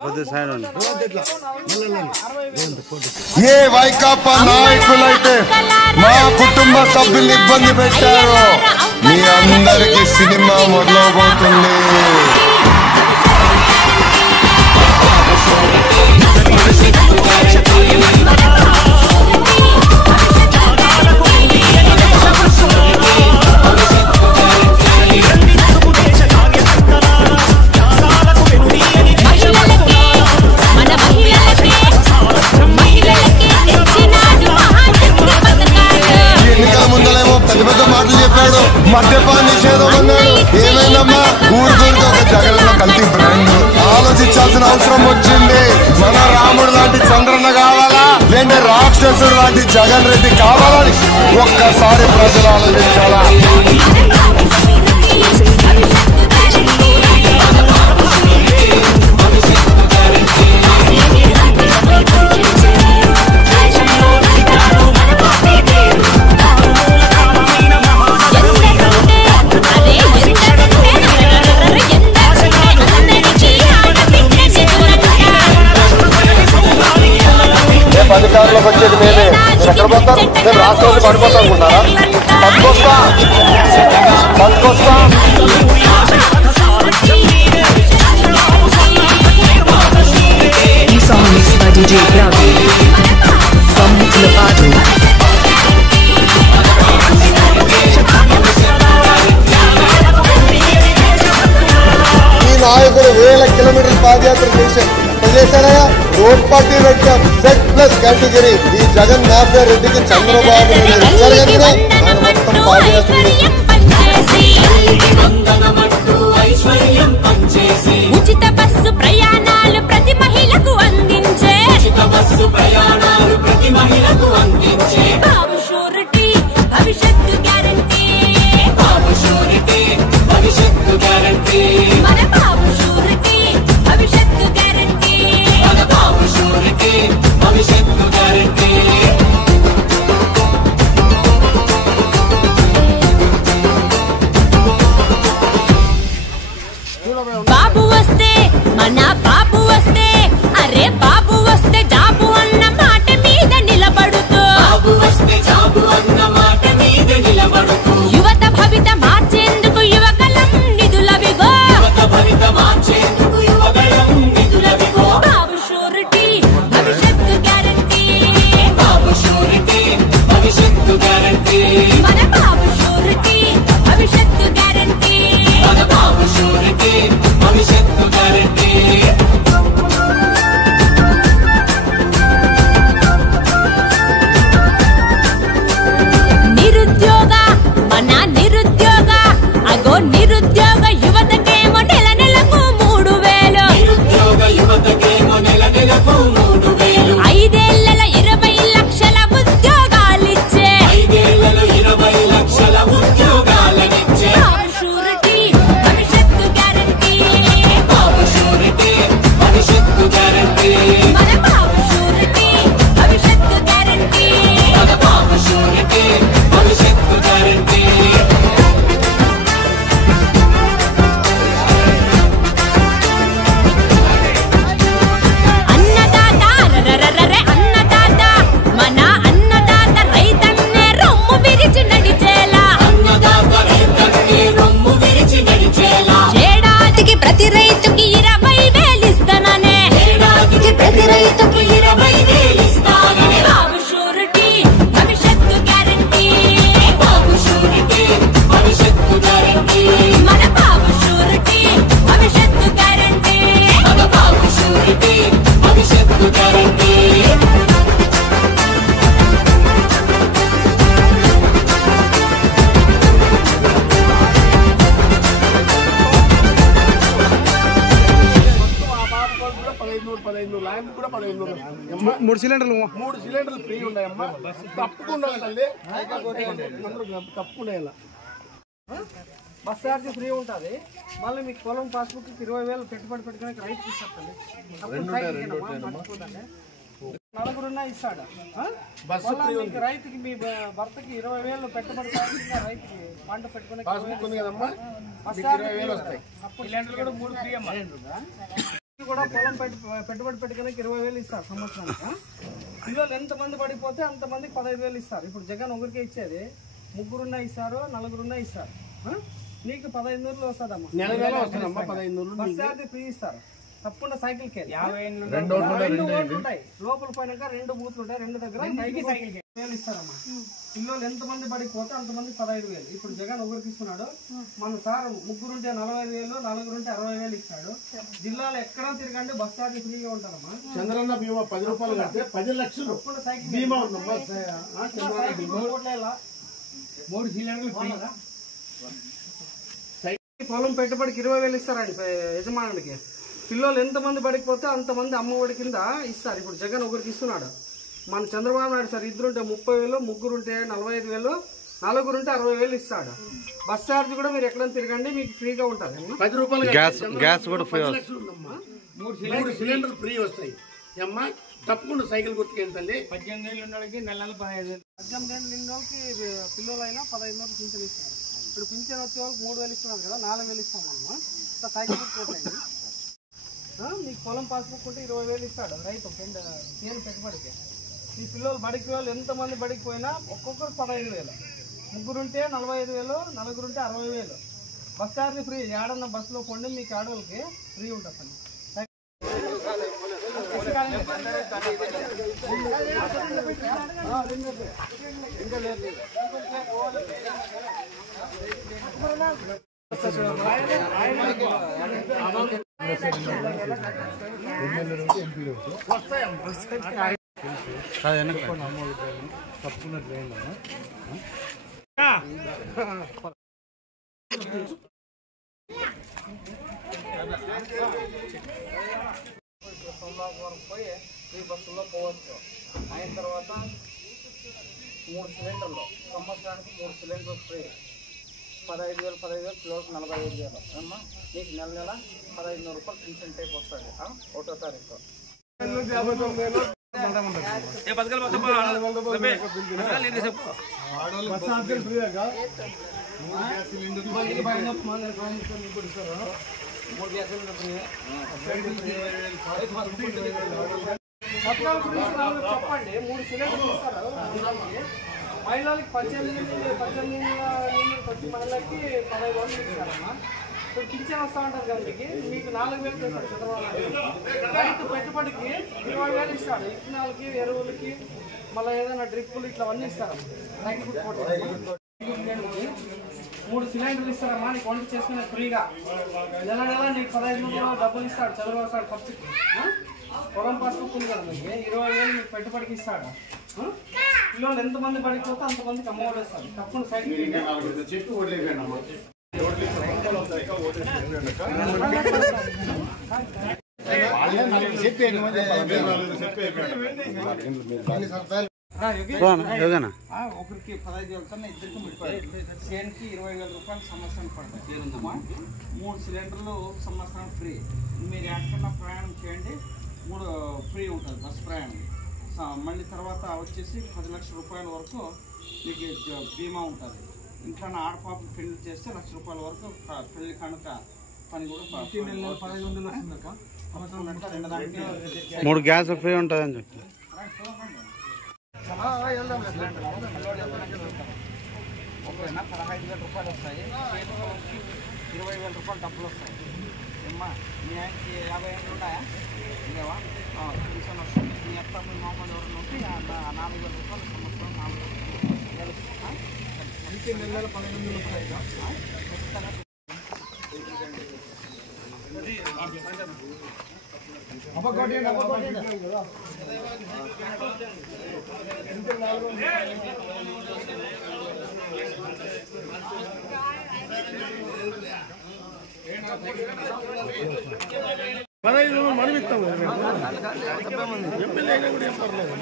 ఏ వైకాపా నాయకులైతే మా కుటుంబ సభ్యులు ఇబ్బంది పెట్టారో మీ అందరికీ సినిమా మొదలవబోతుంది. మద్యపాన నిషేధం అన్నాడు. ఏమైందమ్మా ఊరికి ఒక జగనన్న కల్తీ బ్రాండ్. ఆలోచించాల్సిన అవసరం వచ్చింది. మన రాముడు లాంటి చంద్రన్న కావాలా లేదంటే రాక్షసుడు లాంటి జగన్ రెడ్డి కావాలని ఒక్కసారి ప్రజలు ఆలోచించాలా? అధికారంలోకి వచ్చేది మేమే. ఎక్కడ పోతారు? మేము రాష్ట్రంలో పడిపోతాం అనుకున్నారా? పట్టుకొస్తా ఈ నాయకుడు 1000 కిలోమీటర్ల పాదయాత్ర చేశారా? రోడ్ పార్టీ పెట్టాం. Z+ category. ఈ జగన్ మాఫియా రెడ్డికి చంద్రబాబు నాయుడు ఆయన మొత్తం పాదయాత్ర ఉచిత బస్సు ప్రయాణాలు ప్రతి మహిళకు అందించే బాబు షూరిటీ భవిష్యత్తు గ్యారంటీ. మన బాబు షూరిటీ భవిష్యత్తు గ్యారంటీ. బాబు వస్తే మన బాబు వస్తే అరే బాబు వస్తే జాబు అన్న మాట మీద నిలబడుతూ యువత భవిత మార్చేందుకు యువకలం నిధులవిగో. బాబు షూరిటీ భవిష్యత్తు గ్యారంటీ. మన బాబు షూరిటీ భవిష్యత్తు గ్యారంటీ. నిరుద్యోగ మన నిరుద్యోగ అగో నిరుద్యోగ యువతకేమో నెల నెలకు 3000. 5 ఏళ్లలో 20 లక్షల ఉద్యోగాలిచ్చే బాబు షూరిటీ భవిష్యత్తు గ్యారంటీ. మన బాబు షూరిటీ భవిష్యత్తు గ్యారంటీ. అన్నదాత రరరరరే అన్నదాత మన అన్నదాత రైతన్నే రొమ్ము విరిచి నడిచేలా. ఏడాదికి ప్రతి రైతుకి 20,000 ఇస్తాననే. బాబు షూరిటీ భవిష్యత్తు గ్యారంటీ. మన బాబు షూరిటీ భవిష్యత్తు గ్యారంటీ. మూడు సిలిండర్లు ఫ్రీ ఉన్నాయమ్మా. తప్పకుండా తప్పుకునేలా బస్ ఛార్జ్ ఫ్రీ ఉంటుంది. మళ్ళీ మీకు పొలం పాస్బుక్ 20,000 పెట్టుబడి పెట్టుకునే రైతుకి ఇస్తాను. నలుగురున్నా ఇస్తాడు. రైతుకి మీ భర్తకి 20,000 పెట్టుబడి రైతుకి పంట పెట్టుకునే పాస్బుక్ ఉంది కదమ్మా. అప్పుడు సిలిండర్ కూడా 3 ఫ్రీ అమ్మా. కూడా పొలం పెట్టుబడి పెట్టుకునే 20,000 ఇస్తారు సంవత్సరానికి. పిల్లలు ఎంతమంది పడిపోతే అంతమందికి 15,000 ఇస్తారు. ఇప్పుడు జగన్ ఒకరికే ఇచ్చేది, ముగ్గురున్నా ఇస్తారు, నలుగురున్నా ఇస్తారు. నీకు 15,000 వస్తుందమ్మా. బస్ ఛార్జ్ ఫ్రీ ఇస్తారు. తప్పకుండా సైకిల్ కి 2 ఓట్లు ఉంటాయి. లోపల పోయినాక 2 బూత్లు ఉంటాయి. 2 దగ్గర సైకిల్ ఇస్తారమ్మా. పిల్లలు ఎంతమంది పడిపోతే అంతమంది 15,000. ఇప్పుడు జగన్ ఒకరికి ఇస్తున్నాడు. మన సార్ ముగ్గురుంటే 45,000, నలుగురుంటే 60,000 ఇస్తాడు. జిల్లాలో ఎక్కడ తిరగండి బస్ ఛార్జ్ ఫ్రీగా ఉంటారమ్మా. చంద్రన్న బీమా 10 రూపాయలు కడితే 10 లక్షలు సైకిల్ బీమా ఉందమ్మా. 3 సిలిండర్లు ఫ్రీ. పొలం పెట్టుబడికి 20,000 ఇస్తారండి యజమానుడికి. పిల్లలు ఎంతమంది పడిపోతే అంతమంది అమ్మఒడి కింద ఇస్తారు. ఇప్పుడు జగన్ ఒకరికి ఇస్తున్నాడు. మన చంద్రబాబు నాయుడు సార్ ఇద్దరుంటే 30,000, ముగ్గురుంటే 45,000, నలుగురుంటే 60,000 ఇస్తాడు. బస్ ఛార్జ్ కూడా మీరు ఎక్కడైనా తిరగండి మీకు ఫ్రీగా ఉంటుంది. 10 రూపాయలు గ్యాస్ కూడా ఫ్రీ. 3 సిలిండర్లు ఫ్రీ వస్తాయి అమ్మా. తప్పకుండా సైకిల్ గుర్తుకెళ్ళి తల్లి. 18 ఏళ్ళు ఉన్నోళ్ళకి నెల 15,000. 18 ఏళ్ళు నిండి వాళ్ళకి పిల్లలైనా 15,000 పింఛన్ ఇస్తారు. ఇప్పుడు పింఛన్ వచ్చే వాళ్ళకి 3,000 ఇస్తున్నారు కదా, 4,000 ఇస్తాం మనము. ఇంకా సైకిల్ గుర్తుకోండి. మీకు పొలం పాస్బుక్ ఉంటే 20,000 ఇస్తాడు రైతు నేను పెట్టుబడికి. ఈ పిల్లలు బడికి వాళ్ళు ఎంతమంది బడికి పోయినా ఒక్కొక్కరు 15,000, ముగ్గురుంటే 45,000, నలుగురుంటే 60,000. Bus charge free. ఏడన్నా బస్సులో పోండి మీకు ఆడవాళ్ళకి ఫ్రీ ఉంటుంది. సోమవారం పోయి ఫ్రీ బస్సుల్లో పోవచ్చు. అయిన తర్వాత 3 సిలిండర్లు సంవత్సరానికి 3 సిలిండర్లు ఫ్రీ. 15,000 పిల్లలకు 45,000 అమ్మా. నీకు నెల 1,500 రూపాయలు పింఛన్ టైప్ వస్తుంది 1వ తారీఖు. చెప్పండి 3 సిలిండర్లు ఇస్తారు. మహిళలకి 18 మహిళలకి 15,000 ఇస్తారమ్మా. ఇప్పుడు పింఛన్ వస్తూ ఉంటుంది కదా మీకు 4,000 చేస్తాడు చంద్రబాబు నాయుడు. రైతు పెట్టుబడికి 20,000 ఇస్తాడు. ఇత్తనాలకి, ఎరువులకి, మళ్ళీ ఏదైనా డ్రిప్పులు ఇట్లా అన్నీ ఇస్తారు. రైతు 3 సిలిండర్లు ఇస్తారమ్మా. నీకు వంట చేసుకునే ఫ్రీగా. నెల నీకు 15,000 డబ్బులు ఇస్తాడు చంద్రబాబు సార్ ఖర్చుకి. పొలం పాస్బుక్ ఉంది కదా మీకు 20,000 మీకు పెట్టుబడికి ఇస్తాడు. పిల్లలు ఎంతమంది పడిపోతే అంతమందికి అమ్మఒడి వస్తారు. తప్పకుండా సైకిల్ చెట్టు ఓడలేకపోయినామా. ఒకరికి 15,000 కన్నా ఇద్దరికి చేనికి 20,000 రూపాయలు సంవత్సరానికి పడతాయి. 3 సిలిండర్లు సంవత్సరం ఫ్రీ. మీరు ఎక్కడన్నా ప్రయాణం చేయండి 3 ఫ్రీ ఉంటుంది బస్ ప్రయాణం. మళ్ళీ తర్వాత వచ్చేసి 10 లక్షల రూపాయల వరకు మీకు బీమా ఉంటుంది. ఇంట్లో ఆడపాపలు పెళ్లి చేస్తే 1 లక్ష రూపాయల వరకు పెళ్లి కనుక పని కూడా 15,000 వస్తుందక్క. 3 గ్యాస్ ఫ్రీ ఉంటుందని చెప్పి. ఓకేనా 15,000 రూపాయలు వస్తాయి. 20,000 రూపాయలు డబ్బులు వస్తాయి. అమ్మా మీ ఆయనకి 50 ఏళ్ళు ఉన్నాయా? లేవా? పింఛన్ వస్తుంది. మీ అత్త మీ మామూలు ఎవరైనా ఉంటే 4,000 రూపాయలు సంవత్సరం 4,000 నెల 15,000 రూపాయలు. మనం ఇస్తాం ఎమ్మెల్యే అయినా కూడా ఏం పర్లేదు.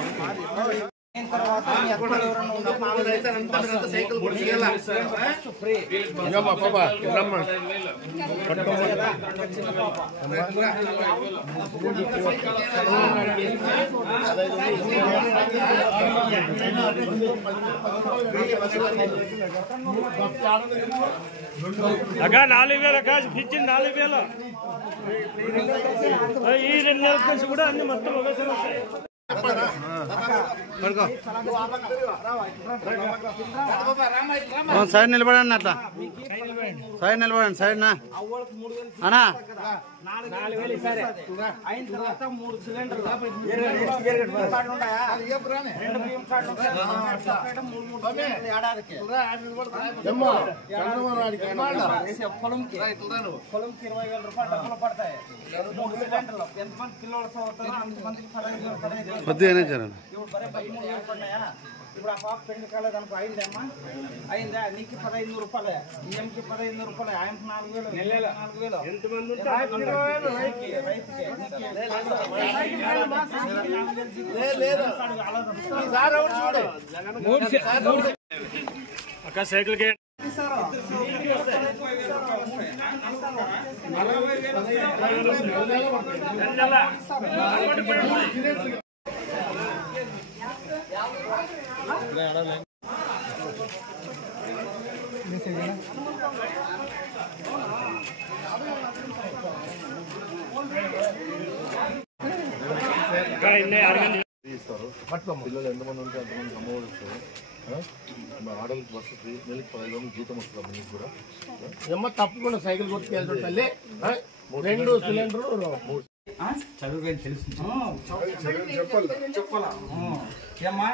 సైకిల్ పాపా రమ్మా అక్క 4,000 పింఛన్ 4,000. ఈ 2 నెలల నుంచి కూడా అన్ని మొత్తం ఒకేసారి వస్తాయి. సైడ్ నిలబడండి అట్లా సైడ్ నిలబడండి సైడ్ నా అన్నా 4,000 ఇస్తారే. అయిన తర్వాత 3 సిలిండర్లు 2 బియ్యం కార్డు ఉంటాయి. ఏడాదికి పొలంకి 20,000 రూపాయలు డబ్బులు పడతాయి. 3 సిలిండర్లు ఎంతమంది పిల్లలతో అవుతారో అంతమందికి 15,000 కొద్దిగానే జరండి. ఇప్పుడు బరే 13,000 పడినాయా? ఇప్పుడు ఆ పాప పెళ్లి కాలేదు అనుకో, అయిందమ్మా? అయిందా? నీకు 1,500 రూపాయలు, ఈఎంకి 1,500 రూపాయలు, ఆయనకి 4,000, 4,000. ఎంతమంది అక్క సైకిల్కి పిల్లలు ఎంతమంది ఉంటే అంతమంది అమ్మఒడి ఇస్తారు. ఆడలకు బస్సు ఫ్రీ, నెలకి 15,000 జీతం వస్తుంది మీకు కూడా. అమ్మ తప్పకుండా సైకిల్ గుర్తుకెళ్తాడు తల్లి. 2 సిలిండర్లు 3 చదువుకొని తెలుసు చెప్పాలా? ఏమ్మా,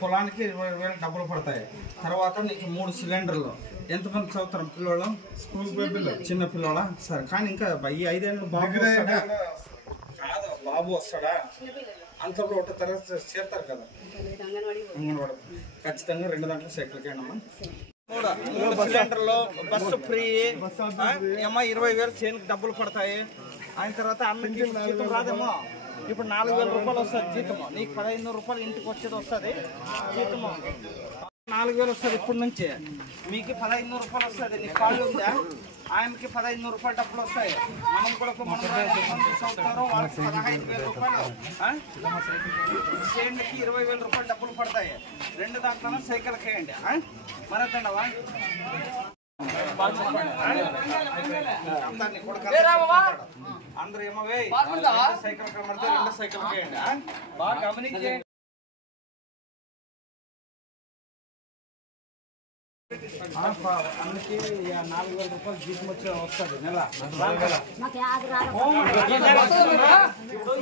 పొలానికి 20,000 డబ్బులు పడతాయి. తర్వాత నీకు 3 సిలిండర్లు. ఎంతమంది చదువుతారు పిల్లలు? స్కూల్ చిన్న పిల్లల? సరే, కానీ ఇంకా ఈ 5 ఏళ్ళు బాబు వస్తాడా? కాదు, బాబు వస్తాడా? అంతలో ఒకటో తరగతి చేస్తారు కదా అంగన్వాడీ. ఖచ్చితంగా 2 గంటల సైకిల్కి అమ్మా. 3 సిలిండర్లు, బస్సు ఫ్రీ, ఏమో 20,000 చేనుకి డబ్బులు పడతాయి. ఆయన తర్వాత అన్నకి జీతం రాదేమో. ఇప్పుడు 4,000 రూపాయలు వస్తుంది జీతము. నీకు 1,500 రూపాయలు ఇంటికి వచ్చేది వస్తుంది జీతము. 4,000 వస్తుంది ఇప్పటి నుంచి. మీకు 1,500 రూపాయలు వస్తుంది. నీకు కాళ్ళు ఉందా? ఆయనకి 1,500 రూపాయలు డబ్బులు వస్తాయి. మనం కూడా చదువుతారో వాళ్ళకి 15,000 రూపాయలు. చేనుకి 20,000 రూపాయలు డబ్బులు పడతాయి. 2 దాంట్లో సైకిల్కి వేయండి. మరొద్దండవా? అందరూ ఏమో సైకిల్ కనబడితే 2 సైకిల్ వేయండి. అందుకే 4,000 రూపాయలు జీతం వచ్చే వస్తుంది నెల. ఇప్పుడు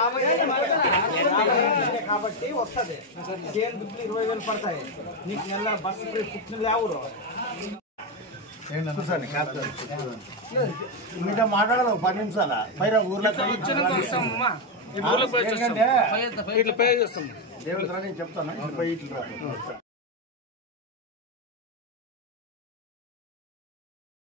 50 కాబట్టి వస్తుంది. చేను దుడ్లు 20,000 పడతాయి. నీకు నెల బస్సు పుట్టిన లేవురు మీతో మాట్లాడాలి 10 నిమిషాల పైన ఊర్లో చెప్తాను.